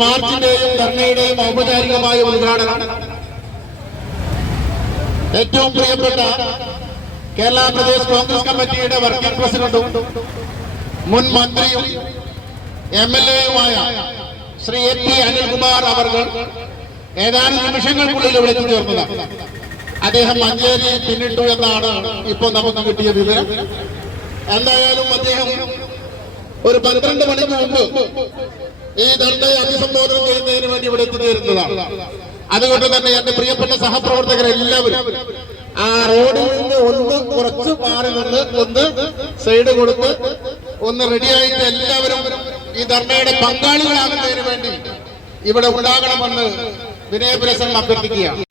മാർച്ചിന്റെയും ധർണയുടെയും ഔപചാരികമായ ഉദ്ഘാടനം. ഏറ്റവും പ്രിയപ്പെട്ട കേരള പ്രദേശ് കോൺഗ്രസ് കമ്മിറ്റിയുടെ വർക്കിംഗ് പ്രസിഡന്റും മുൻ മന്ത്രിയും എം എൽ എയുമായ ശ്രീ എ പി അനിൽകുമാർ അവർ ഏതാനും നിമിഷങ്ങൾക്കുള്ളിൽ ഇവിടെ ചേർന്നത് അദ്ദേഹം മഞ്ചേരി പിന്നിട്ടു എന്നാണ് ഇപ്പോൾ നമുക്ക് കിട്ടിയ വിവരം. എന്തായാലും അദ്ദേഹം ഒരു പന്ത്രണ്ട് മണിക്ക് മുമ്പ് ഈ ധർണയെ അഭിസംബോധന ചെയ്യുന്നതിന് വേണ്ടി ഇവിടെ എത്തിച്ചേരുന്നതാണ്. അതുകൊണ്ട് തന്നെ എന്റെ പ്രിയപ്പെട്ട സഹപ്രവർത്തകരെല്ലാവരും ആ റോഡിൽ നിന്ന് ഒന്ന് കുറച്ച് മാറി നിന്ന് ഒന്ന് സൈഡ് കൊടുത്ത് ഒന്ന് റെഡിയായിട്ട് എല്ലാവരും ഈ ധർണയുടെ പങ്കാളികളാകുന്നതിന് വേണ്ടി ഇവിടെ ഉണ്ടാകണമെന്ന് വിനയപുരസം അഭ്യർത്ഥിക്കുകയാണ്.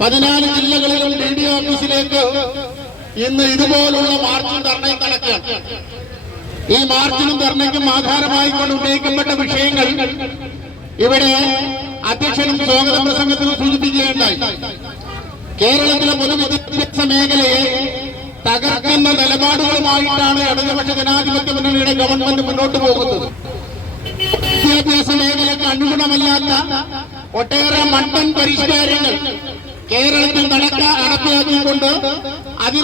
പതിനാല് ജില്ലകളിലും ഡി ഡി ഓഫീസിലേക്ക് ഇന്ന് ഇതുപോലുള്ള മാർച്ചും ധർണയും നടക്കുകയാണ് ഈ മാർച്ചിനും ധർണയ്ക്കും ആധാരമായി കൊണ്ട് ഉന്നയിക്കപ്പെട്ട വിഷയങ്ങൾ ഇവിടെ അധ്യക്ഷനും സ്വാഗത പ്രസംഗത്തിൽ സൂചിപ്പിക്കുകയുണ്ടായി. കേരളത്തിലെ പൊതുവിദ്യാഭ്യാസ മേഖലയെ തകർക്കുന്ന നിലപാടുകളുമായിട്ടാണ് ഇടതുപക്ഷ ജനാധിപത്യ മുന്നണിയുടെ ഗവൺമെന്റ് മുന്നോട്ട് പോകുന്നത്. വിദ്യാഭ്യാസ മേഖലയ്ക്ക് അനുഗുണമല്ലാത്ത ഒട്ടേറെ മട്ടൻ പരിഷ്കാരങ്ങൾ കേരളത്തിൽ നടക്ക നടപ്പിലാക്കിക്കൊണ്ട്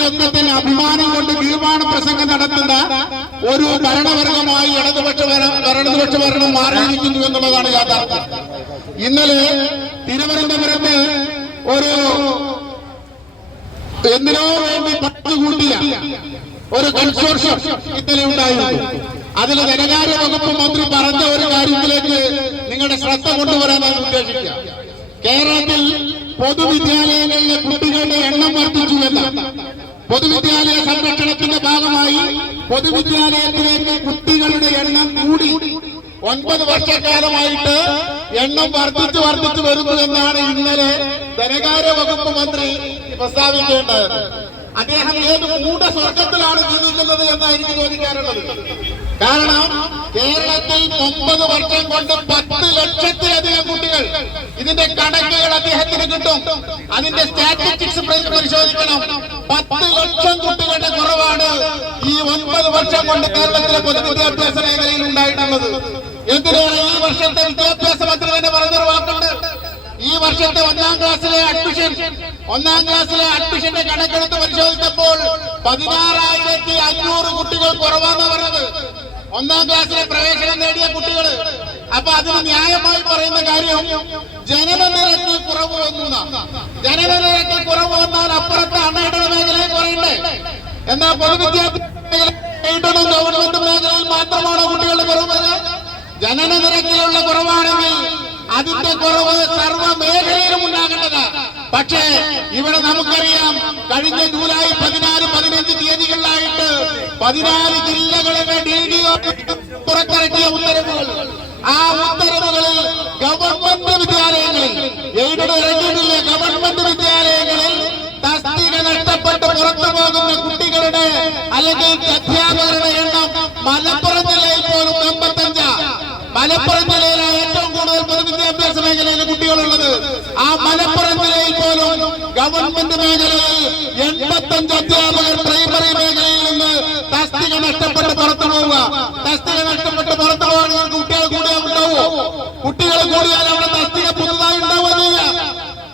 തന്നെ അഭിമാനം കൊണ്ട് തീർമാന പ്രസംഗം നടത്തുന്ന ഒരു ഭരണവർഗമായി ഇടതുപക്ഷ ഇടതുപക്ഷ ഭരണം മാറിയിരിക്കുന്നു എന്നുള്ളതാണ് യാഥാർത്ഥ്യം. ഇന്നലെ തിരുവനന്തപുരത്ത് ഒരു എന്തിനോ വേണ്ടി പത്ത് കൂട്ടിയ ഒരു കൺസോർഷ്യം ഇന്നലെ ഉണ്ടായിരുന്നു. അതിൽ ധനകാര്യ വകുപ്പ് മന്ത്രി പറഞ്ഞ ഒരു കാര്യത്തിലേക്ക് നിങ്ങളുടെ ശ്രദ്ധ കൊണ്ടുവരാൻ കൊണ്ടുവരാനാണ് ഉദ്ദേശിക്കുക. കേരളത്തിൽ പൊതുവിദ്യാലയങ്ങളിലെ കുട്ടികളുടെ എണ്ണം വർദ്ധിച്ചു എന്ന് പൊതുവിദ്യാലയ സംരക്ഷണത്തിന്റെ ഭാഗമായി പൊതുവിദ്യാലയത്തിലേക്ക് കുട്ടികളുടെ എണ്ണം കൂടി ഒൻപത് വർഷക്കാലമായിട്ട് എണ്ണം വർദ്ധിച്ചു വർദ്ധിച്ചു വരുന്നു എന്നാണ് ഇന്നലെ ധനകാര്യ വകുപ്പ് മന്ത്രി പ്രസ്താവിക്കേണ്ടത് അദ്ദേഹം ഏത് മൂട സ്വർഗത്തിലാണ് ജീവിക്കുന്നത് എന്നാണ് എനിക്ക് ചോദിക്കാനുള്ളത് കാരണം കേരളത്തിൽ ഒമ്പത് വർഷം കൊണ്ട് പത്ത് ലക്ഷത്തിലധികം കുട്ടികൾ ഇതിന്റെ കണക്കുകൾ അദ്ദേഹത്തിന് കിട്ടും. അതിന്റെ സ്റ്റാറ്റിസ്റ്റിക്സ് പരിശോധിക്കണം. പത്ത് ലക്ഷം കുട്ടികളുടെ കുറവാണ് ഈ ഒൻപത് വർഷം കൊണ്ട് കേരളത്തിലെ പൊതുവിദ്യാഭ്യാസ മേഖലയിൽ ഉണ്ടായിട്ടുള്ളത്. എന്തിനാണ് ഈ വർഷത്തെ വിദ്യാഭ്യാസ മന്ത്രി തന്നെ പറഞ്ഞൊരു വാക്കുണ്ട്? ഈ വർഷത്തെ ഒന്നാം ക്ലാസ്സിലെ അഡ്മിഷൻ ഒന്നാം ക്ലാസ്സിലെ അഡ്മിഷന്റെ കണക്കെടുത്ത് പരിശോധിച്ചപ്പോൾ പതിനാറായിരത്തി അഞ്ഞൂറ് കുട്ടികൾ കുറവാന്ന് പറഞ്ഞത്. ഒന്നാം ക്ലാസ്സിലെ പ്രവേശനം നേടിയ കുട്ടികൾ അപ്പൊ അതിന് ന്യായമായി പറയുന്ന കാര്യം ജനന നിരക്കിൽ കുറവ് വന്നു എന്നാ. ജനന നിരക്കിൽ കുറവ് വന്നാൽ അപ്പുറത്തെ അണയുടെ മേഖലയിൽ കുറയണ്ടേ എന്നാൽ പൊതുവിദ്യാഭ്യാസ ഗവൺമെന്റ് മേഖലയിൽ മാത്രമാണോ കുട്ടികളുടെ കുറവ്? ജനന നിരക്കിലുള്ള കുറവാണെങ്കിൽ അതിന്റെ കുറവ് സർവ മേഖലയിലും ഉണ്ടാകേണ്ടത് പക്ഷേ ഇവിടെ നമുക്കറിയാം കഴിഞ്ഞ ജൂലൈ പതിനാല് പതിനഞ്ച് തീയതികളിലായിട്ട് പതിനാല് ജില്ലകളിലെ ഡി ഡി ഒ പുറത്തിറക്കിയ ഉത്തരവുകൾ. ആ ഉത്തരവുകളിൽ ഗവൺമെന്റ് വിദ്യാലയങ്ങളിൽ എയ്ഡഡ് ഇറങ്ങിയിട്ടില്ല ഗവൺമെന്റ് വിദ്യാലയങ്ങളിൽ തസ്തിക നഷ്ടപ്പെട്ട് പുറത്തു പോകുന്ന കുട്ടികളുടെ അല്ലെങ്കിൽ അധ്യാപകരുടെ എണ്ണം മലപ്പുറം ജില്ലയിൽ പോലും എൺപത്തഞ്ചാ മലപ്പുറം ജില്ലയിലാണ് ഏറ്റവും കൂടുതൽ പൊതുവിദ്യാഭ്യാസ മേഖലയിലെ കുട്ടികളുള്ളത് ആ മലപ്പുറം ജില്ലയിൽ പോലും ഗവൺമെന്റ് മേഖലയിൽ എൺപത്തഞ്ച് അധ്യാപകർ പ്രൈമറി മേഖലയിൽ നിന്ന് തസ്തിക നഷ്ടപ്പെട്ട് പുറത്തു പോവുക തസ്തിക നഷ്ടപ്പെട്ട് പുറത്തു കുട്ടികൾ കൂടെ ഉണ്ടാവോ? കുട്ടികൾ കൂടിയാൽ അവിടെ തസ്തിക പുതുതായി ഉണ്ടാവുക ചെയ്യുക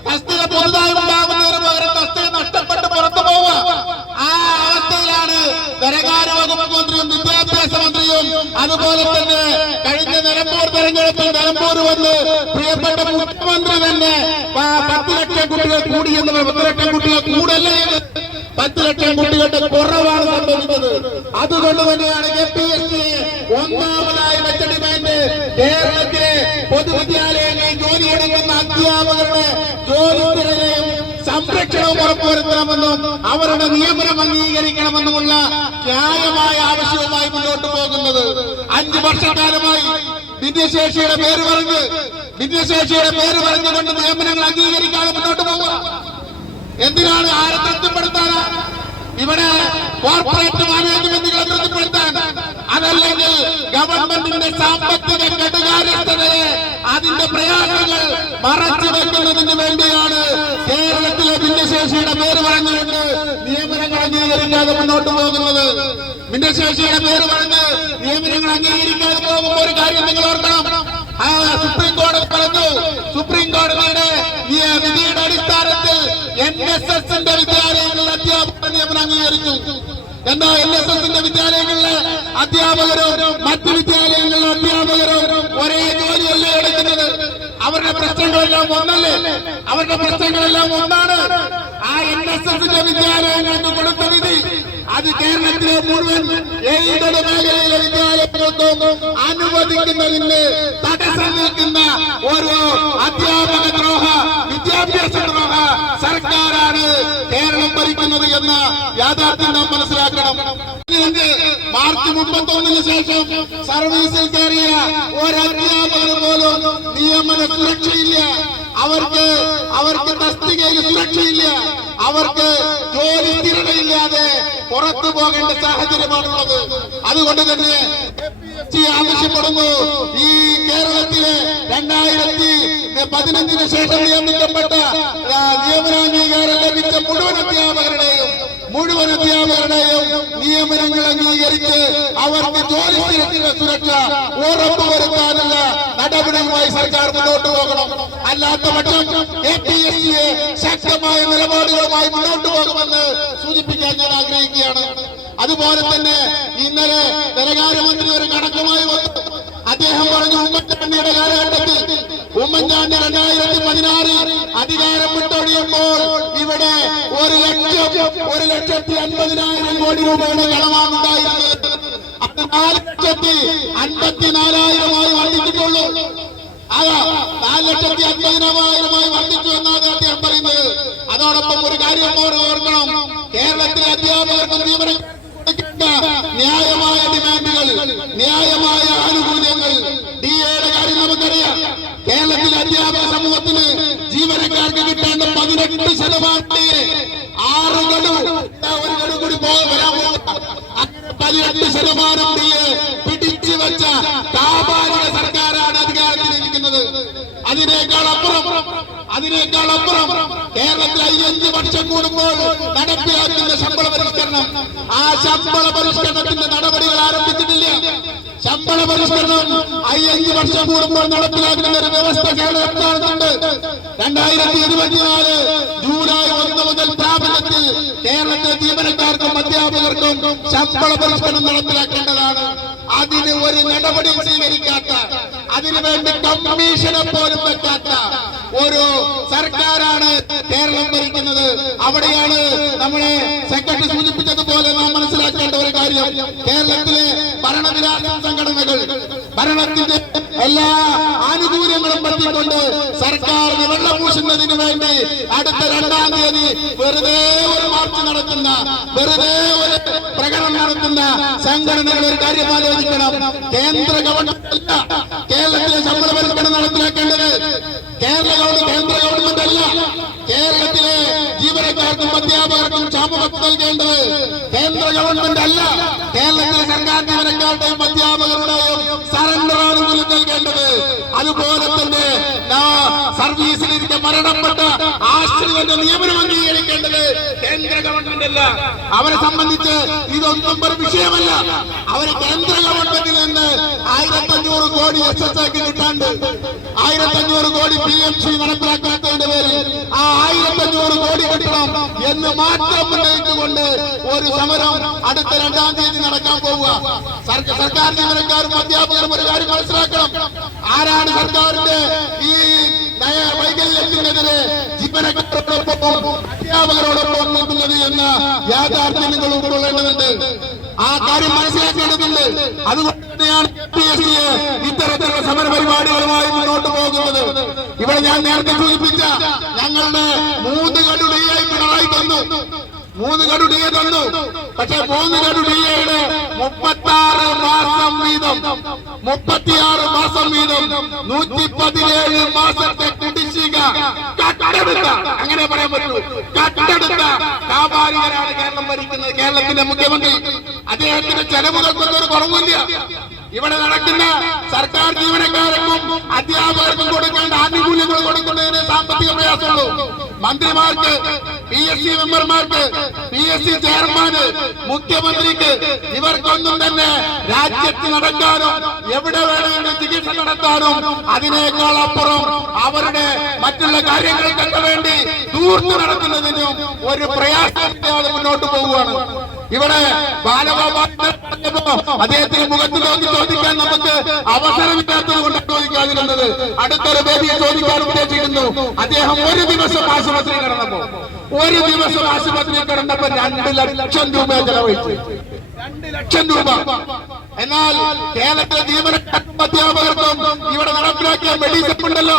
തസ്തിക പുതുതായി ഉണ്ടാകുന്നതിന് പകരം തസ്തിക നഷ്ടപ്പെട്ട് പുറത്തു പോവുക ആ അവസ്ഥയിലാണ് ധനകാര്യ വകുപ്പ് മന്ത്രിയും വിദ്യാഭ്യാസ മന്ത്രിയും അതുപോലെ തന്നെ കഴിഞ്ഞ നിലമ്പൂർ തെരഞ്ഞെടുപ്പിൽ നിലമ്പൂർ വന്ന് പ്രിയപ്പെട്ട മുഖ്യമന്ത്രി തന്നെ പത്ത് ലക്ഷം കുട്ടികൾ കൂടി എന്ന് പത്ത് ലക്ഷം കുട്ടികൾ കൂടല്ലേ പത്ത് ലക്ഷം കുട്ടികളുടെ കുറവാണ് അതുകൊണ്ട് തന്നെയാണ് കെ പി എസ് സി ഒന്നാമതായി വെച്ച ഡിമാൻഡ് കേരളത്തിലെ പൊതുവിദ്യാലയങ്ങളിൽ ജോലിയെടുക്കുന്ന അധ്യാപകരുടെ ജോലി സംരക്ഷണവും ഉറപ്പുവരുത്തണമെന്നും അവരുടെ നിയമനം അംഗീകരിക്കണമെന്നുമുള്ള ന്യായമായ ആവശ്യവുമായി മുന്നോട്ട് പോകുന്നത്. അഞ്ചു വർഷക്കാലമായി ഭിന്നശേഷിയുടെ പേര് പറഞ്ഞ് ഭിന്നശേഷിയുടെ പേര് പറഞ്ഞുകൊണ്ട് നിയമനങ്ങൾ അംഗീകരിക്കാതെ മുന്നോട്ട് പോകുക. എന്തിനാണ് ആരെ തൃപ്തിപ്പെടുത്താനാ ഇവിടെ കോർപ്പറേറ്റ് മാനേജ്മെന്റുകളെ തൃപ്തിപ്പെടുത്താൻ അതല്ലെങ്കിൽ ഗവൺമെന്റിന്റെ സാമ്പത്തിക കെടുകാര്യസ്ഥതയെ അതിന്റെ പ്രയാസങ്ങൾ മറച്ചു വെക്കുന്നതിന് വേണ്ടിയാണ് കേരളത്തിലെ ഭിന്നശേഷിയുടെ പേര് പറഞ്ഞുകൊണ്ട് നിയമനങ്ങൾ അംഗീകരിക്കാതെ മുന്നോട്ട് പോകുന്നത്. ഭിന്നശേഷിയുടെ പേര് പറഞ്ഞ് നിയമനങ്ങൾ അംഗീകരിക്കാതെ പോകുമ്പോൾ ഒരു കാര്യം നിങ്ങൾ ഓർക്കണം. ആ സുപ്രീം കോടതി പറഞ്ഞു സുപ്രീം കോടതിയുടെ വിധിയുടെ അടിസ്ഥാനത്തിൽ എൻ എസ് എസിന്റെ നിയമനം അംഗീകരിച്ചു. എന്നാ എൻ എസ് എസിന്റെ വിദ്യാലയങ്ങളിലെ അധ്യാപകരും മറ്റു വിദ്യാലയങ്ങളിലെ അധ്യാപകരും ഒരേ ജോലിയല്ലേ എടുക്കുന്നത്? അവരുടെ പ്രശ്നങ്ങളെല്ലാം ഒന്നല്ലേ? അവരുടെ പ്രശ്നങ്ങളെല്ലാം ഒന്നാണ് ആ എൻ എസ് എസിന്റെ വിദ്യാലയങ്ങൾക്ക് കൊടുത്ത വിധി. അത് കേരളത്തിലെ മുഴുവൻ എയ്ഡഡ് മേഖലയിലെ വിദ്യാലയങ്ങൾക്കും അനുവദിക്കുന്നതിന് തടസ്സം നിൽക്കുന്ന ഒരു അധ്യാപക ദ്രോഹ വിദ്യാഭ്യാസ ദ്രോഹ സർക്കാരാണ് കേരളം ഭരിക്കുന്നത് എന്ന യാഥാർത്ഥ്യം നാം മനസ്സിലാക്കണം. മാർച്ച് മുപ്പത്തൊന്നിന് ശേഷം സർവീസിൽ കയറിയ ഒരു അധ്യാപകർ പോലും നിയമന സുരക്ഷയില്ല. അവർക്ക് അവർക്ക് തസ്തികയിൽ സുരക്ഷയില്ല. അവർക്ക് ജോലി സ്ഥിരതയില്ലാതെ പുറത്തു പോകേണ്ട സാഹചര്യമാണുള്ളത്. അതുകൊണ്ട് തന്നെ ആവശ്യപ്പെടുന്നു. ഈ കേരളത്തിലെ രണ്ടായിരത്തി പതിനഞ്ചിന് ശേഷം നിയമിക്കപ്പെട്ട നിയമനാംഗീകാരം ലഭിച്ച മുഴുവൻ അധ്യാപകരുടെയും മുഴുവൻ അധ്യാപകരുടെയും നിയമനങ്ങൾ അംഗീകരിച്ച് അവർക്ക് ജോലി സ്ഥലത്തിന്റെ സുരക്ഷ ഉറപ്പുവരുത്താനുള്ള നടപടിയുമായി സർക്കാർ മുന്നോട്ട് പോകണം. അല്ലാത്ത പക്ഷം എ പി എസ് സിയെ ശക്തമായ നിലപാടുകളുമായി മുന്നോട്ട് പോകുമെന്ന് സൂചിപ്പിക്കാൻ ഞാൻ ആഗ്രഹിക്കുകയാണ്. അതുപോലെ തന്നെ ഇന്നലെ ധനകാര്യമന്ത്രി ഒരു കണക്കുമായി വന്നു. അദ്ദേഹം പറഞ്ഞു ഉമ്മൻചാണ്ടിയുടെ കാലഘട്ടത്തിൽ ഉമ്മൻചാണ്ടി രണ്ടായിരത്തി പതിനാറിൽ അധികാരം വിട്ടൊഴിയുമ്പോൾ ഇവിടെ ഒരു ലക്ഷം ഒരു ലക്ഷത്തി അൻപതിനായിരം കോടി രൂപയുടെ കടമാണ് ഉണ്ടായിരുന്നത് നാല് ലക്ഷത്തി അൻപത്തിനാലായിരമായി വർദ്ധിച്ചിട്ടുള്ളൂ. അതാ നാല് ലക്ഷത്തി അൻപതിനായിരമായി വർദ്ധിച്ചു എന്നാണ് അദ്ദേഹം പറയുന്നത്. അതോടൊപ്പം ഒരു കാര്യം ഓർക്കണം. കേരളത്തിലെ അധ്യാപകർക്കും ജീവനക്കാർക്കും ന്യായമായ ഡിമാൻഡുകൾ ന്യായമായ ആനുകൂല്യങ്ങൾ. ഡി എയുടെ കാര്യം നമുക്കറിയാം. കേരളത്തിലെ അധ്യാപക സമൂഹത്തിന് ജീവനക്കാർക്ക് കിട്ടേണ്ട പതിനെട്ട് ശതമാനം ആറ് ഗഡു. ഒരു ഗഡു കൂടി വരാൻ പതിനെട്ട് ശതമാനം പിടിച്ചു വെച്ച താപാലിക സർക്കാരാണ് അധികാരത്തിൽ ഇരിക്കുന്നത് അതിനേക്കാൾ അപ്പുറം അതിനേക്കാൾ അപ്പുറം കേരളത്തിൽ അയ്യഞ്ച് വർഷം കൂടുമ്പോൾ നടപ്പിലാക്കുന്ന ശമ്പള പരിഷ്കരണം. ആ ശമ്പള പരിഷ്കരണത്തിന്റെ നടപടികൾ ആരംഭിച്ചിട്ടില്ല. ശമ്പള പരിഷ്കരണം അയ്യഞ്ച് വർഷം കൂടുമ്പോൾ നടപ്പിലാക്കുന്ന ഒരു വ്യവസ്ഥ കേരളത്തിലുണ്ട് രണ്ടായിരത്തി ഇരുപത്തിനാല് ജൂലൈ ഒന്ന് മുതൽ പ്രാബല്യത്തിൽ ജീവനക്കാർക്കും അധ്യാപകർക്കും ശമ്പള പരിഷ്കരണം നടപ്പിലാക്കേണ്ടതാണ്. അതിന് ഒരു നടപടി സ്വീകരിക്കാത്ത അതിനുവേണ്ടി കമ്മീഷനെ പോലും വെക്കാത്ത ഒരു സർക്കാരാണ് കേരളം ഭരിക്കുന്നത്. അവിടെയാണ് നമ്മളെ സെക്രട്ടറി സൂചിപ്പിച്ചതുപോലെ നാം മനസ്സിലാക്കേണ്ട ഒരു കാര്യം. കേരളത്തിലെ ഭരണവിലാസ സംഘടനകൾ ഭരണത്തിന്റെ എല്ലാ ആനുകൂല്യങ്ങളും പറ്റിക്കൊണ്ട് സർക്കാരിന് വെള്ളം പൂശുന്നതിന് വേണ്ടി അടുത്ത രണ്ടാം തീയതി വെറുതെ ഒരു മാർച്ച് നടത്തുന്ന വെറുതെ ഒരു പ്രകടനം നടത്തുന്ന സംഘടനകൾ ഒരു കാര്യം ആലോചിക്കണം. കേന്ദ്ര ഗവൺമെന്റ് കേരളത്തിലെ ശമ്പള നടപ്പിലാക്കേണ്ടത് കേരള കേന്ദ്ര ഗവൺമെന്റ് അല്ല. കേരളത്തിലെ ജീവനക്കാർക്കും അധ്യാപകർക്കും ക്ഷാമബത്ത് നൽകേണ്ടത് കേന്ദ്ര ഗവൺമെന്റ് അല്ല. കേരളത്തിലെ സർക്കാർ ജീവനക്കാരുടെയും അധ്യാപകരുടെയും സറണ്ടർ നൽകേണ്ടത്. അതുപോലെ തന്നെ സർവീസിലിരിക്കെ മരണപ്പെട്ട ആശ്രിതന്റെ നിയമനം അംഗീകരിക്കേണ്ടത് കേന്ദ്ര ഗവൺമെന്റ് അല്ല. അവരെ സംബന്ധിച്ച് ഇതൊന്നും ഒരു വിഷയമല്ല. അവർ കേന്ദ്ര ഗവൺമെന്റിൽ നിന്ന് ആയിരത്തഞ്ഞൂറ് കോടി എസ് എസ് ആക്കി കിട്ടാണ്ട് ആയിരത്തഞ്ഞൂറ് കോടി പി എം സി നടപ്പിലാക്കാത്തതിന്റെ പേരിൽ ആ ആയിരത്തഞ്ഞൂറ് കോടി കിട്ടണം എന്ന് മാത്രം ഉന്നയിച്ചുകൊണ്ട് ഒരു സമരം അടുത്ത രണ്ടാം തീയതി നടക്കാൻ പോവുക. സർക്ക- സർക്കാർ ജീവനക്കാരും അധ്യാപകരും ഒരു കാര്യം മനസ്സിലാക്കണം. ആരാണ് സർക്കാരിന്റെ ഈ വൈകല്യത്തിനെതിരെ ജീവനക്കാരോടൊപ്പം അധ്യാപകരോടൊപ്പം നിൽക്കുന്നത് എന്ന യാഥാർത്ഥ്യം നിങ്ങൾ ഉൾക്കൊള്ളേണ്ടതുണ്ട് ആ കാര്യം മനസ്സിലാക്കേണ്ടതുണ്ട് അതുകൊണ്ട് തന്നെയാണ് ഇത്തരത്തിലുള്ള സമര പരിപാടികളുമായി മുന്നോട്ട് പോകുന്നത് ഇവിടെ ഞാൻ നേരത്തെ സൂചിപ്പിച്ച ഞങ്ങളുടെ മൂന്ന് കടുടിയായി പിണറായി തന്നു മൂന്ന് കടുടിയെ തന്നു പക്ഷെ മൂന്ന് കടുടിയയുടെ മുപ്പത്തി വീതം മുപ്പത്തിയാറ് മാസം വീതം നൂറ്റി പതിനേഴ് മാസത്തെ കുടിശ്ശിക കട്ടെടുത്ത. അങ്ങനെ പറയാൻ പറ്റൂ. കട്ടെടുത്ത കാപാലികരാണ് കേരളം ഭരിക്കുന്നത്. കേരളത്തിന്റെ മുഖ്യമന്ത്രി. അദ്ദേഹത്തിന്റെ ചെലവുകൾക്കൊന്നും ഒരു കുറവില്ല ഇവിടെ നടക്കുന്ന സർക്കാർ ജീവനക്കാർക്കും അധ്യാപകർക്കും കൊടുക്കേണ്ട ആനുകൂല്യങ്ങൾ കൊടുക്കുന്നതിന് സാമ്പത്തിക പ്രയാസമുള്ളൂ. മന്ത്രിമാർക്ക് പി എസ് സി മെമ്പർമാർക്ക് പി എസ് സി ചെയർമാന് മുഖ്യമന്ത്രിക്ക് ഇവർക്കൊന്നും തന്നെ രാജ്യത്ത് നടക്കാനും എവിടെ വേണമെങ്കിലും ചികിത്സ നടത്താനും അതിനേക്കാൾ അപ്പുറം അവരുടെ മറ്റുള്ള കാര്യങ്ങൾക്കൊക്കെ വേണ്ടി ദൂർത്ത് നടത്തുന്നതിനും ഒരു പ്രയാസം മുന്നോട്ട് പോവുകയാണ്. ഇവിടെ അദ്ദേഹത്തിന് മുഖത്ത് നോക്കി ചോദിക്കാൻ നമുക്ക് അവസരമില്ലാത്തത് കൊണ്ട് ചോദിക്കാതിരുന്നത്. അടുത്തൊരു വേദിയെ ചോദിക്കാൻ ഉദ്ദേശിക്കുന്നു. അദ്ദേഹം ഒരു ദിവസം ആശുപത്രി കിടന്നപ്പോ ഒരു ദിവസം ആശുപത്രി കിടന്നപ്പോ രണ്ട് ലക്ഷം രൂപ ചെലവഴിച്ചു. രണ്ട് ലക്ഷം രൂപ. എന്നാൽ കേരളത്തിലെ നിയമന അധ്യാപകർക്കും ഇവിടെ നടപ്പിലാക്കിയ മെഡിസെപ്പ് ഉണ്ടല്ലോ.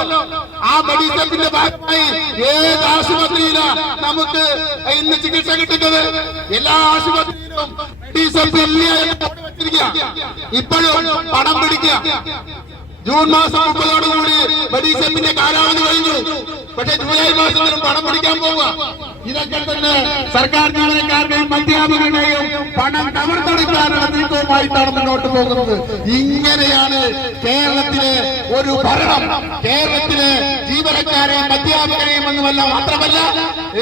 ആ മെഡിസെപ്പിന്റെ ഭാഗമായി ഏത് ആശുപത്രിയിലാ നമുക്ക് ഇന്ന് ചികിത്സ കിട്ടുന്നത്? എല്ലാ ആശുപത്രിയിലും മെഡിസെപ്പ് ഇല്ല ഇപ്പോഴും പണം പിടിക്കുക. ജൂൺ മാസം മുപ്പതോടുകൂടി മെഡിസെപ്പിന്റെ കാലാവധി കഴിഞ്ഞു. പക്ഷേ ജൂലൈ മാസത്തിലും പണം പിടിക്കാൻ പോവുക. ഇതൊക്കെ തന്നെ സർക്കാർ ജീവനക്കാരുടെയും അധ്യാപകരുടെയും പണം കവർന്നെടുക്കാനുള്ള നീക്കവുമായിട്ടാണ് മുന്നോട്ട് പോകുന്നത്. ഇങ്ങനെയാണ് കേരളത്തിലെ ഒരു ഭരണം. കേരളത്തിലെ ജീവനക്കാരെയും അധ്യാപകരെയും എന്നുമല്ല മാത്രമല്ല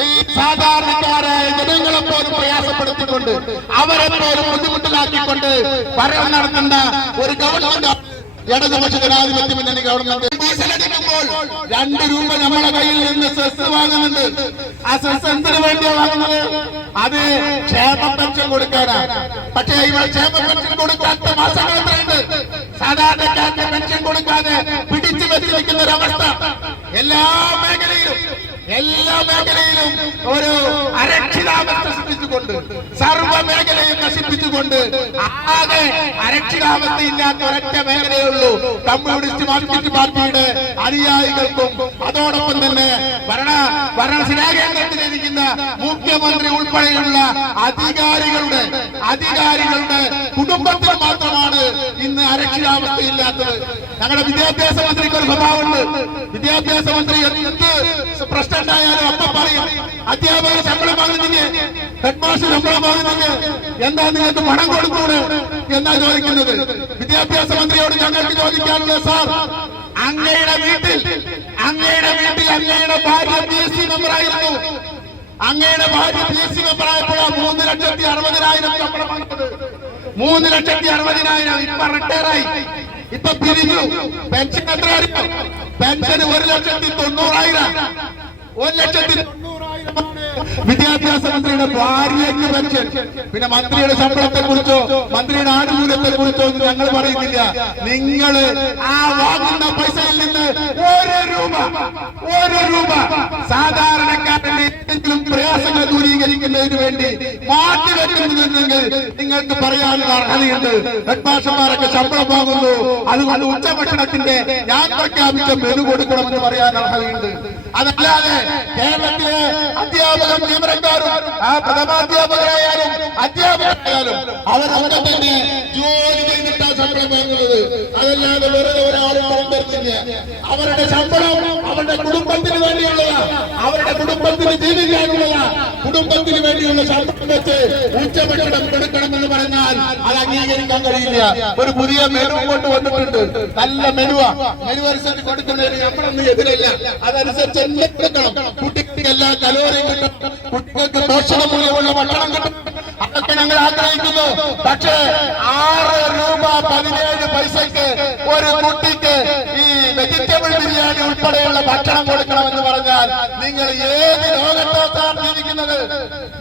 ഈ സാധാരണക്കാരായ ജനങ്ങളെ പോലും പ്രയാസപ്പെടുത്തിക്കൊണ്ട് അവരെ പോലും ബുദ്ധിമുട്ടിലാക്കിക്കൊണ്ട് ഭരണം നടത്തേണ്ട ഒരു ഗവൺമെന്റ് ഇടതുപക്ഷ ജനാധിപത്യം മുന്നണി ഗവൺമെന്റ് രണ്ട് രൂപ നമ്മുടെ കയ്യിൽ നിന്ന് സെസ് വാങ്ങുന്നുണ്ട്. ആ സെസ് എന്തിനു വേണ്ടിയാ വാങ്ങുന്നത്? അത് ക്ഷേമ പെൻഷൻ കൊടുക്കാനാണ് പക്ഷേ ഇവിടെ ക്ഷേമ പെൻഷൻ കൊടുക്കാത്ത മാസങ്ങൾ എത്രയുണ്ട്? സാധാരണക്കാർക്ക് പെൻഷൻ കൊടുക്കാതെ പിടിച്ചു വെച്ചിരിക്കുന്ന ഒരവസ്ഥ എല്ലാ മേഖലയിലും. എല്ലാ മേഖലയിലും ഒരു അരക്ഷിതാവസ്ഥ സൃഷ്ടിച്ചുകൊണ്ട് സർവ മേഖലയും നശിപ്പിച്ചുകൊണ്ട് ആകെ അരക്ഷിതാവസ്ഥയില്ലാത്ത ഒരൊറ്റ മേഖലയുള്ളൂ. കമ്മ്യൂണിസ്റ്റ് മാർക്സിസ്റ്റ് പാർട്ടിയുടെ അനുയായികൾക്കും അതോടൊപ്പം തന്നെ ഭരണ ഭരണശിലാകേന്ദ്രത്തിലിരിക്കുന്ന മുഖ്യമന്ത്രി ഉൾപ്പെടെയുള്ള അധികാരികളുടെ അധികാരികളുടെ കുടുംബത്തിന് മാത്രമാണ് ഇന്ന് അരക്ഷിതാവസ്ഥയില്ലാത്തത് ഞങ്ങളുടെ വിദ്യാഭ്യാസ മന്ത്രിക്ക് ഒരു സ്വഭാവമുണ്ട്. വിദ്യാഭ്യാസ മന്ത്രി എന്ത് പ്രശ്നം ഉണ്ടായാലും അപ്പൊ പറയും അധ്യാപകർ ശമ്പളം വാങ്ങുന്നില്ല? ഹെഡ് മാസ്റ്റർ ശമ്പളം വാങ്ങുന്നില്ല? എന്താ നിങ്ങൾക്ക് പണം കൊടുക്കൂടെ എന്നാ ചോദിക്കുന്നത്? വിദ്യാഭ്യാസ മന്ത്രിയോട് ഞങ്ങൾക്ക് ചോദിക്കാനുള്ള സാർ അങ്ങയുടെ വീട്ടിൽ അങ്ങയുടെ വീട്ടിൽ അങ്ങയുടെ ഭാര്യ പി എസ് സി മെമ്പറായിരുന്നു അങ്ങയുടെ ഭാര്യ പി എസ് സി മെമ്പറായപ്പോഴാണ് മൂന്ന് ലക്ഷത്തി അറുപതിനായിരം ശമ്പളം വാങ്ങുന്നത് മൂന്ന് ലക്ഷത്തി അറുപതിനായിരം ഇപ്പൊ റിട്ടയറായി ഇപ്പൊ പിരിഞ്ഞു. പെൻഷൻ എത്ര അറിയാം? പെൻഷൻ ഒരു ലക്ഷത്തി തൊണ്ണൂറായിരം. ഒരു ലക്ഷത്തി വിദ്യാഭ്യാസ മന്ത്രിയുടെ ഭാര്യയ്ക്ക് പെൻഷൻ. പിന്നെ മന്ത്രിയുടെ ശമ്പളത്തെ കുറിച്ചോ മന്ത്രിയുടെ ആനുകൂല്യത്തെ കുറിച്ചോ ഒന്നും ഞങ്ങൾ പറയുന്നില്ല. നിങ്ങൾ ആ വാങ്ങുന്ന പൈസയിൽ നിന്ന് ഒരു രൂപ ഒരു രൂപ സാധാരണക്കാരന്റെ എന്തെങ്കിലും പ്രയാസങ്ങൾ ദൂരീകരിക്കുന്നതിന് വേണ്ടി മാറ്റിവെക്കുന്നുണ്ടെങ്കിൽ നിങ്ങൾക്ക് പറയാനുള്ള അർഹതയുണ്ട്. ഹെഡ് മാസ്റ്റർമാരൊക്കെ ശമ്പളം വാങ്ങുന്നു. അതുകൊണ്ട് ഉച്ചഭക്ഷണത്തിന്റെ ഞാൻ പ്രഖ്യാപിച്ച മെനു കൊടുക്കണമെന്ന് പറയാൻ അർഹതയുണ്ട്. അതല്ലാതെ കേരളത്തിലെ അധ്യാപക നിയമനക്കാരും ആ പ്രഥമാധ്യാപകരായാലും അധ്യാപകരായാലും അവരൊക്കെ തന്നെ ജോലി ചെയ്തിട്ടാണ് ശമ്പളം വാങ്ങുന്നത്. അതല്ലാതെ വെറുതെ ഒരാളും അവരുടെ ശമ്പളം അവരുടെ കുടുംബത്തിന് വേണ്ടിയുള്ളതാ. അവരുടെ കുടുംബത്തിന് ജീവിക്കാനുള്ളതാ കുടുംബത്തിന് വേണ്ടിയുള്ള ശമ്പളം വെച്ച് ഉച്ചഭക്ഷണം കൊടുക്കണമെന്ന് പറഞ്ഞാൽ അത് അംഗീകരിക്കാൻ കഴിയില്ല. ഒരു പുതിയ മെനു കൊണ്ട് വന്നിട്ടുണ്ട്. നല്ല മെനുവാ. മെനു അനുസരിച്ച് കൊടുക്കുന്നതിന് നമ്മളൊന്നും എതിരില്ല. അതനുസരിച്ച് എല്ലാം കൊടുക്കണം. കുട്ടിക്ക് എല്ലാ കലോറിയും കിട്ടും. കുട്ടികൾക്ക് പോഷണ മൂല്യമുള്ള ഭക്ഷണം കിട്ടും. അതൊക്കെ ഞങ്ങൾ ആഗ്രഹിക്കുന്നു. പക്ഷേ ആറ് രൂപ പതിനേഴ് പൈസക്ക് ഒരു കുട്ടിക്ക് ഈ വെജിറ്റബിൾ ബിരിയാണി ഉൾപ്പെടെയുള്ള ഭക്ഷണം കൊടുക്കണമെന്ന് പറഞ്ഞാൽ നിങ്ങൾ ഏത് ലോകത്തോട്ടാണ് ജീവിക്കുന്നത്?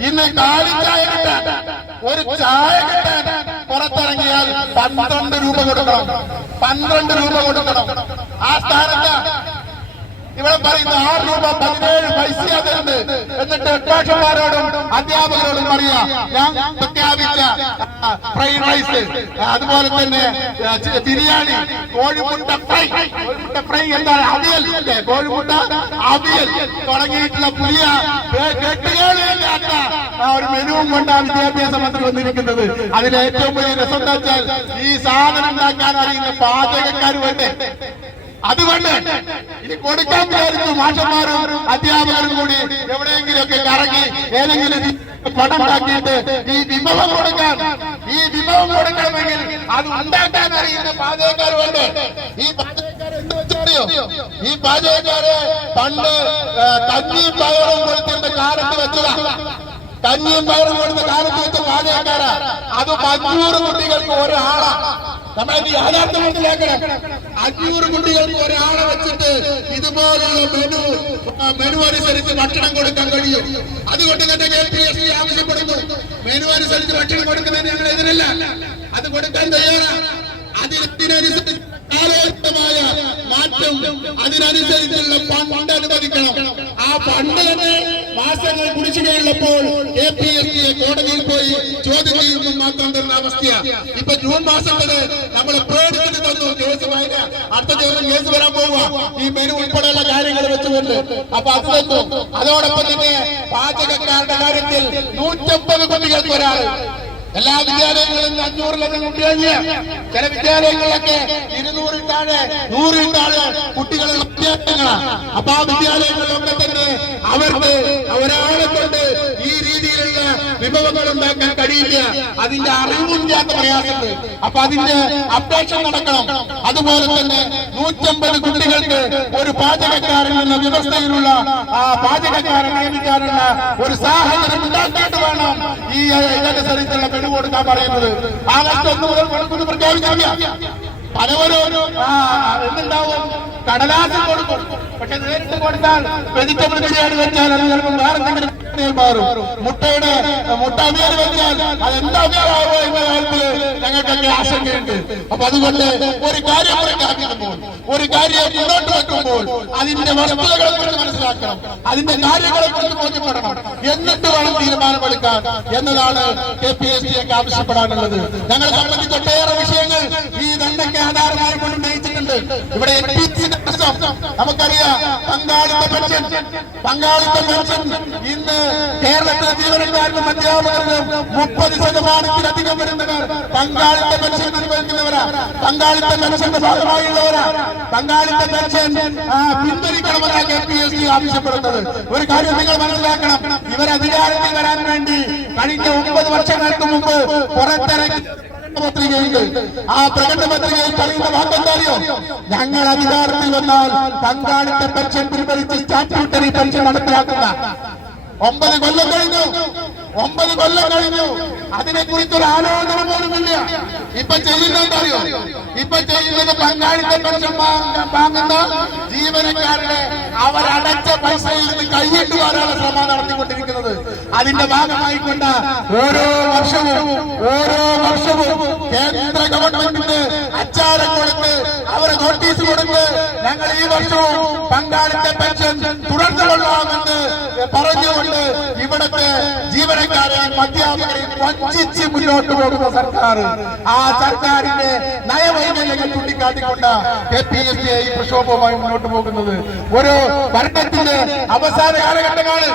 ഇന്ന് കാലിച്ചായ കിട്ടാൻ ഒരു ചായ കിട്ടാൻ പുറത്തിറങ്ങിയാൽ പന്ത്രണ്ട് രൂപ കൊടുക്കണം. പന്ത്രണ്ട് രൂപ കൊടുക്കണം. ആ സ്ഥാനത്ത് ഇവിടെ പറയുന്ന ആറ് രൂപ പതിനേഴ് പൈസ അതിലുണ്ട്. എന്നിട്ട് എട്ടാക്ഷന്മാരോടും അധ്യാപകരോടും പറയാ ഞാൻ പ്രഖ്യാപിച്ച ഫ്രൈഡ് റൈസ് അതുപോലെ തന്നെ ബിരിയാണി കോഴിമുട്ട ഫ്രൈ. കോഴിമുട്ട ഫ്രൈ എന്താണ് അവിയൽ? കോഴിമുട്ട അവിയൽ. തുടങ്ങിയിട്ടുള്ള പുതിയ ഒരു മെനുവും കൊണ്ടാണ് വിദ്യാഭ്യാസ മന്ത്രി വന്നിരിക്കുന്നത്. അതിൽ ഏറ്റവും വലിയ രസം എന്താ വെച്ചാൽ ഈ സാധനം ഉണ്ടാക്കാൻ അറിയുന്ന പാചകക്കാർ വേണ്ടേ അതുകൊണ്ട് ഇനി കൊടുക്കാൻ വിചാരിച്ചു മാഷന്മാരും അധ്യാപകരും കൂടി എവിടെയെങ്കിലുമൊക്കെ കറങ്ങി ഏതെങ്കിലും പടമുണ്ടാക്കിയിട്ട് ഈ വിഭവം കൊടുക്കാൻ ഈ വിഭവം കൊടുക്കണമെങ്കിൽ അത് ഉണ്ടാക്കാൻ അറിയുന്ന പാചകക്കാരുണ്ട് ഈ വെച്ചാൽ ഈ പാചകക്കാര് പണ്ട് കഞ്ഞിയും പയറും കൊടുത്തിരുന്ന കാലത്ത് വെച്ചതാ. കഞ്ഞിയും പയറും കൊടുത്ത കാലത്ത് വെച്ച പാചകക്കാരാ. അത് പഞ്ഞൂറ് കുട്ടികൾക്ക് ഒരാളാ. നമ്മളത് യാഥാർത്ഥ്യം മനസ്സിലാക്കണം അഞ്ഞൂറ് കുട്ടികൾക്ക് ഒരാളെ വെച്ചിട്ട് ഇതുപോലുള്ള മെനു മെനു അനുസരിച്ച് ഭക്ഷണം കൊടുക്കാൻ കഴിയും. അതുകൊണ്ട് തന്നെ കെ പി എസ് സി ആവശ്യപ്പെടുന്നു. മെനു അനുസരിച്ച് ഭക്ഷണം കൊടുക്കുന്നതിന് ഞങ്ങൾ എതിരല്ല. അത് കൊടുക്കാൻ തയ്യാറാണ് അതിനനുസരിച്ച് കാലോചിതമായ മാറ്റം അതിനനുസരിച്ചുള്ള പണ്ട് അനുവദിക്കണം. ആ ഫണ്ട് തന്നെ മാസങ്ങൾ കുടിശ്ശികയുള്ളപ്പോൾ എ പി എസ് സിയെ കോടതിയിൽ പോയി ചോദ്യം ചെയ്യുന്നു മാത്രം തരുന്ന അവസ്ഥയാണ് ഇപ്പൊ ജൂൺ മാസം വരെ നമ്മൾ പേടിച്ചിട്ട് തന്നു. കേസ് അടുത്ത ദിവസം കേസ് വരാൻ പോവുക. ഈ മെനു ഉൾപ്പെടെയുള്ള കാര്യങ്ങൾ വെച്ചുകൊണ്ട്. അപ്പൊ അത് തന്നു അതോടൊപ്പം തന്നെ പാചകക്കാരുടെ കാര്യത്തിൽ നൂറ്റമ്പത് കുട്ടികൾക്ക് ഒരാൾ എല്ലാ വിദ്യാലയങ്ങളിലും അഞ്ഞൂറിലധികം കുട്ടികളില്ല? ചില വിദ്യാലയങ്ങളിലൊക്കെ ഇരുന്നൂറിൽ താഴെ നൂറിൽ താഴെ കുട്ടികളുടെ വിദ്യാലയങ്ങളാണ് അപ്പൊ ആ വിദ്യാലയങ്ങളിലൊക്കെ തന്നെ അവർക്ക് ഒരാളെ കൊണ്ട് രീതിയിലുള്ള വിഭവങ്ങൾ ഉണ്ടാക്കാൻ കഴിയില്ല. അതിന്റെ അറിവില്ലാത്ത പ്രയാസമുണ്ട് അപ്പൊ അതിന്റെ അപേക്ഷ നടക്കണം. അതുപോലെ തന്നെ നൂറ്റമ്പത് കുട്ടികൾക്ക് ഒരു പാചകക്കാരൻ എന്ന വ്യവസ്ഥയിലുള്ള ആ പാചകക്കാരൻ നിയമിക്കാനുള്ള ഒരു സാഹചര്യം ഉണ്ടാക്കിയിട്ട് വേണം. ഈ ഇതനുസരിച്ചുള്ള പെണ് കൊടുക്കാൻ പറയുന്നത്. ആഗസ്റ്റ് ഒന്ന് മുതൽ കൊടുക്കുന്നു പ്രഖ്യാപിച്ചില്ല പലവരും എന്തുണ്ടാവും? കടലാസിൽ കൊടുക്കും. പക്ഷെ നേരിട്ട് കൊടുത്താൽ വെജിറ്റബിൾ ബിരിയാണി വെച്ചാൽ അത് ചിലപ്പോൾ വേറെ മാറും. മുട്ടയുടെ മുട്ട അവിയൽ വെച്ചാൽ അത് എന്താ അവിയലാവോ എന്ന കാര്യത്തിൽ ഞങ്ങൾക്കൊക്കെ ആശങ്കയുണ്ട്. അപ്പൊ അതുകൊണ്ട് ഒരു കാര്യം പ്രഖ്യാപിക്കുമ്പോൾ ഒരു കാര്യം മുന്നോട്ട് വെക്കുമ്പോൾ അതിന്റെ വസ്തുതകളെ കുറിച്ച് മനസ്സിലാക്കണം. അതിന്റെ കാര്യങ്ങളെ കുറിച്ച് ബോധ്യപ്പെടണം. എന്നിട്ട് വേണം തീരുമാനമെടുക്കാൻ എന്നതാണ് കെ പി എസ് സിയൊക്കെ ആവശ്യപ്പെടാനുള്ളത്. ഞങ്ങളെ സംബന്ധിച്ച് ഒട്ടേറെ വിഷയങ്ങൾ ഈ ദണ്ഡയ്ക്ക് ആധാരമായി കൊണ്ട് ഉന്നയിച്ചിട്ടുണ്ട്. ഇവിടെ എൻ പി സിന്റെ പ്രശ്നം. നമുക്കറിയാം പങ്കാളിത്ത പെൻഷൻ. പങ്കാളിത്ത പെൻഷൻ ഇന്ന് കേരളത്തിലെ ജീവനക്കാർക്കും അധ്യാപകർക്കും മുപ്പത് ശതമാനത്തിലധികം വരുന്നവർ പങ്കാളിത്ത പെൻഷൻ അനുഭവിക്കുന്നവരാ പങ്കാളിത്ത പെൻഷന്റെ ഭാഗമായുള്ളവരാ. പങ്കാളിത്ത പെൻഷൻ പിൻവലിക്കണമെന്നാണ് കെ പി എസ് സി ആവശ്യപ്പെടുന്നത്. ഒരു കാര്യം നിങ്ങൾ മനസ്സിലാക്കണം. ഇവർ അധികാരത്തിൽ വരാൻ വേണ്ടി കഴിഞ്ഞ ഒമ്പത് വർഷങ്ങൾക്ക് മുമ്പ് പുറത്തിറങ്ങി പത്രികയുണ്ട്. ആ പ്രകടന പത്രികയിൽ പറയുന്ന വാക്ക് അറിയോ ഞങ്ങൾ അധികാരത്തിൽ വന്നാൽ പങ്കാളിത്ത പെൻഷൻ പിൻവലിച്ച് സ്റ്റാറ്റ്യൂട്ടറി പെൻഷൻ നടപ്പിലാക്കുന്ന ഒമ്പത് കൊല്ലം കഴിഞ്ഞു. ഒമ്പത് കൊല്ലം കഴിഞ്ഞു. അതിനെ കുറിച്ചൊരു ആലോചന പോലുമില്ല ഇപ്പൊ ചെയ്യുന്നത് ഇപ്പൊ ചെയ്യുന്നത് പങ്കാളിത്ത പെൻഷൻ വാങ്ങുന്ന ജീവനക്കാരുടെ അവരടച്ച പൈസയിൽ നിന്ന് കൈയിട്ട് വരാനുള്ള ശ്രമം നടത്തിക്കൊണ്ടിരിക്കുന്നത്. അതിന്റെ ഭാഗമായിക്കൊണ്ട് ഓരോ വർഷവും ഓരോ വർഷവും കേന്ദ്ര ഗവൺമെന്റിന് അച്ചാരം കൊടുത്ത് അവരെ നോട്ടീസ് കൊടുത്ത് ഞങ്ങൾ ഈ വർഷവും പങ്കാളിത്ത പെൻഷൻ തുടർന്നു കൊള്ളാമെന്ന് പറഞ്ഞുകൊണ്ട് ഇവിടുത്തെ ജീവനക്കാരെയും അധ്യാപകരെയും വഞ്ചിച്ച് മുന്നോട്ട് പോകുന്ന സർക്കാർ. ആ സർക്കാരിന്റെ നയവൈകല്യങ്ങൾ ചൂണ്ടിക്കാട്ടിക്കൊണ്ട് കെ പി എസ് ഐ പ്രക്ഷോഭവുമായി മുന്നോട്ട് പോകുന്നത്. ഒരു ഭരണത്തിന്റെ അവസാന കാലഘട്ടമാണ്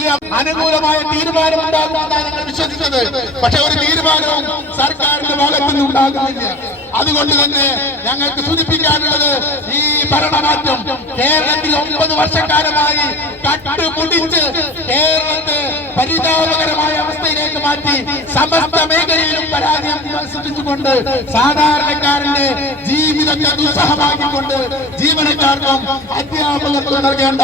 ഈ അനുകൂലമായ തീരുമാനം ഉണ്ടാകുമെന്നാണ് ഞങ്ങൾ വിശ്വസിച്ചത്. പക്ഷെ ഒരു തീരുമാനവും സർക്കാരിന്റെ ഭാഗത്തുനിന്ന് ഉണ്ടാകുന്നില്ല. അതുകൊണ്ട് തന്നെ ഞങ്ങൾക്ക് സൂചിപ്പിക്കാനുള്ളത് ഈ ഭരണമാറ്റം കേരളത്തിൽ ഒമ്പത് വർഷക്കാലമായി കട്ടുപൊടിച്ച് കേരളത്തെ പരിതാപകരമായ അവസ്ഥയിലേക്ക് മാറ്റി സമസ്ത മേഖലയിലും പരാജയം സൃഷ്ടിച്ചുകൊണ്ട് സാധാരണക്കാരന്റെ ജീവിതത്തെ ദുസ്സഹമാക്കിക്കൊണ്ട് ജീവനക്കാർക്കും അധ്യാപകർക്കും നൽകേണ്ട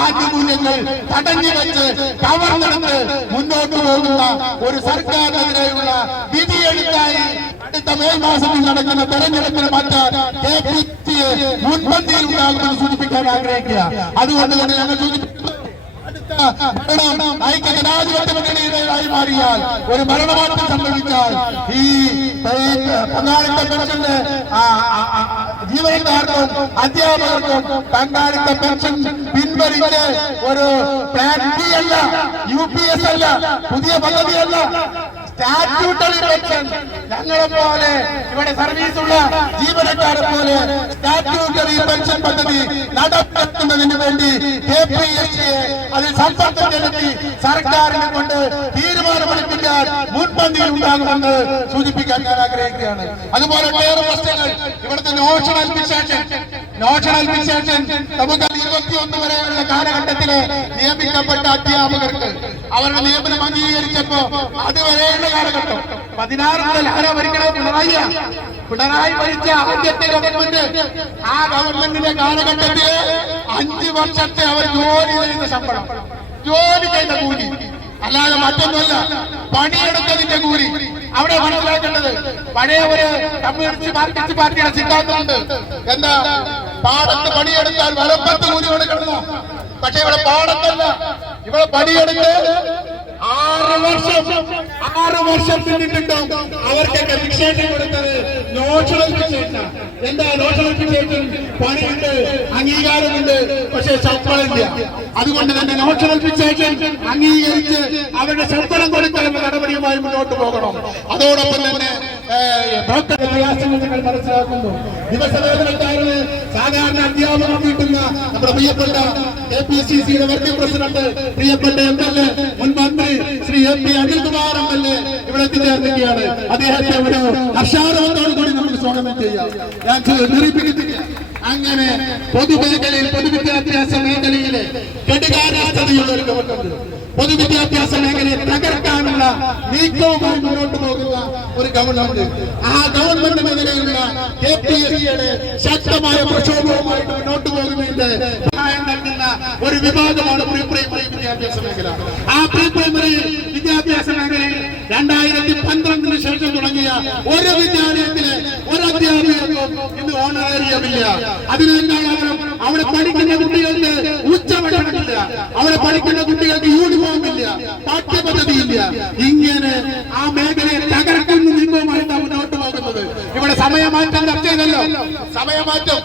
ആനുകൂല്യങ്ങൾ തടഞ്ഞു വെച്ച് കവർന്നെടുത്ത് മുന്നോട്ട് പോകുന്ന ഒരു സർക്കാരിനെതിരെയുള്ള വിധിയെഴുത്തായി അടുത്ത മെയ് മാസത്തിൽ നടക്കുന്ന തെരഞ്ഞെടുപ്പിന് മാറ്റാൻ കെ പി മുൻപന്തിയിൽ ഉണ്ടാകുമെന്ന് സൂചിപ്പിക്കാൻ ആഗ്രഹിക്കുക. അതുകൊണ്ട് തന്നെ ഞങ്ങൾ മുന്നണിയുടേതായി മാറിയാൽ ഒരു മരണമാറ്റം സംഭവിച്ചാൽ ഈ പങ്കാളിത്ത ജീവനക്കാർക്കും അധ്യാപകർക്കും പങ്കാളിത്ത പെൻഷൻ പിൻവലിച്ച് ഒരു പ്ലാൻ ബി അല്ല യു പി എസ് അല്ല പുതിയ പദ്ധതിയല്ല സ്റ്റാറ്റ്യൂട്ടറി പെൻഷൻ ഞങ്ങളെ പോലെ ഇവിടെ സർവീസുള്ള ജീവനക്കാരെ പോലെ സ്റ്റാറ്റ്യൂട്ടറി പെൻഷൻ പദ്ധതി നടപ്പാക്കുന്നതിന് വേണ്ടി കെ പി എസ് സിയെ അതിൽ സമ്പർക്കം ചെലുത്തി സർക്കാരിനെ കൊണ്ട് തീരുമാനമെടുപ്പിക്കാൻ മുൻപന്തിയിൽ ഉണ്ടാകുമെന്ന് സൂചിപ്പിക്കാൻ ഞാൻ ആഗ്രഹിക്കുകയാണ്. അതുപോലെ വേറെ പ്രശ്നങ്ങൾ. ഇവിടുത്തെ നോഷണൽ ഫിക്സേഷൻ നോഷണൽ ഫിക്സേഷൻ നമുക്ക് ഇരുപത്തിയൊന്ന് വരെയുള്ള കാലഘട്ടത്തിലെ നിയമിക്കപ്പെട്ട അധ്യാപകർക്ക് അവരുടെ നിയമനം അംഗീകരിച്ചപ്പോ അതുവരെയുള്ള കാലഘട്ടം. പതിനാറ് മുതൽ ആരാ ഭരിക്കണത് പിണറായി പിണറായി ഭരിച്ച ആദ്യത്തെ ഗവൺമെന്റ് ആ ഗവൺമെന്റിന്റെ കാലഘട്ടത്തിൽ അഞ്ചു വർഷത്തെ അവർ ജോലി ചെയ്ത ശമ്പളം. ജോലി ചെയ്ത കൂലി. അല്ലാതെ മറ്റൊന്നുമല്ല പണിയെടുത്തതിന്റെ കൂലി. അവിടെ മനസ്സിലാക്കേണ്ടത് പഴയ ഒരു കമ്മ്യൂണിസ്റ്റ് മാർക്സിസ്റ്റ് പാർട്ടിയുടെ സിദ്ധാന്തമുണ്ട്. എന്താ? പാടത്ത് പണിയെടുത്താൽ വലപ്പത്ത് കൂലി കൊടുക്കണം പക്ഷെ ഇവിടെ പാടത്തല്ല. ഇവിടെ പണിയെടുത്ത് ആറ് വർഷം ആറ് വർഷം പിന്നിട്ടും അവർക്കൊക്കെ ഫിക്സേഷൻ കൊടുത്തത് നോഷണൽ ഫിക്സേഷൻ എന്താ നോഷണൽ ഫിക്സേഷൻ പണിയുണ്ട് അംഗീകാരമുണ്ട് പക്ഷേ ശമ്പളമില്ല. അതുകൊണ്ട് തന്നെ നോഷണൽ ഫിക്സേഷൻ അംഗീകരിച്ച് അവരുടെ ശമ്പളം കൊടുക്കാനുള്ള നടപടിയുമായി മുന്നോട്ട് പോകണം. അതോടൊപ്പം തന്നെ ബ്രോക്കർ പ്രയാസങ്ങൾ നിങ്ങൾ മനസ്സിലാക്കുന്നു. ദിവസവേതനക്കാരന് സാധാരണ അധ്യാപകർ നമ്മുടെ പ്രിയപ്പെട്ട കെ പി സി സിയുടെ വർക്കിംഗ് പ്രസിഡന്റ് പ്രിയപ്പെട്ട എം എൽ എ മുൻ മന്ത്രി Shri M P Anilkumar M L A ഇവിടെ എത്തിച്ചേർന്നിരിക്കുകയാണ്. അദ്ദേഹത്തെ ഒരു ഹർഷാരവത്തോടു കൂടി നമുക്ക് സ്വാഗതം ചെയ്യാം. ഞാൻ അങ്ങനെ പൊതുമേഖലയിൽ പൊതുവിദ്യാഭ്യാസ മേഖലയിലെ കെടുകാരാസ്ഥതയുള്ള ഒരു ഗവൺമെന്റ് പൊതുവിദ്യാഭ്യാസ മേഖലയെ തകർക്കാനുള്ള നീക്കവുമായി മുന്നോട്ട് പോകുന്ന ഒരു ഗവൺമെന്റ്. ആ ഗവൺമെന്റിനെതിരെയുള്ള കെ പി എസ് സിയുടെ ശക്തമായ പ്രക്ഷോഭവുമായിട്ട് മുന്നോട്ട് പോകുന്നതിന്റെ നൽകുന്ന ഒരു വിഭാഗമാണ് പ്രീ പ്രൈമറി വിദ്യാഭ്യാസ മേഖല. ആ പ്രീ പ്രൈമറി വിദ്യാഭ്യാസ മേഖലയിൽ രണ്ടായിരത്തി പന്ത്രണ്ടിന് ശേഷം തുടങ്ങിയ ഒരു വിദ്യാലയത്തിലെ ഒരു അധ്യാപകർക്കും ഇന്ന് ഓണറേറിയമില്ല അതിനേക്കാളും അവിടെ പഠിക്കുന്ന കുട്ടികൾക്ക് ഉച്ചഭക്ഷണമില്ല അവിടെ പഠിക്കുന്ന കുട്ടികൾക്ക് യൂണിഫോം ഇല്ല പാഠ്യപദ്ധതിയില്ല. ഇങ്ങനെ ആ മേഖലയെ തകർക്കുന്ന നീക്കവുമായിട്ടാണ് മുന്നോട്ട് ഇവിടെ സമയമാറ്റം ചർച്ച ചെയ്തല്ലോ സമയമാറ്റം.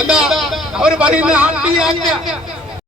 എന്താ? അവർ പറയുന്നത്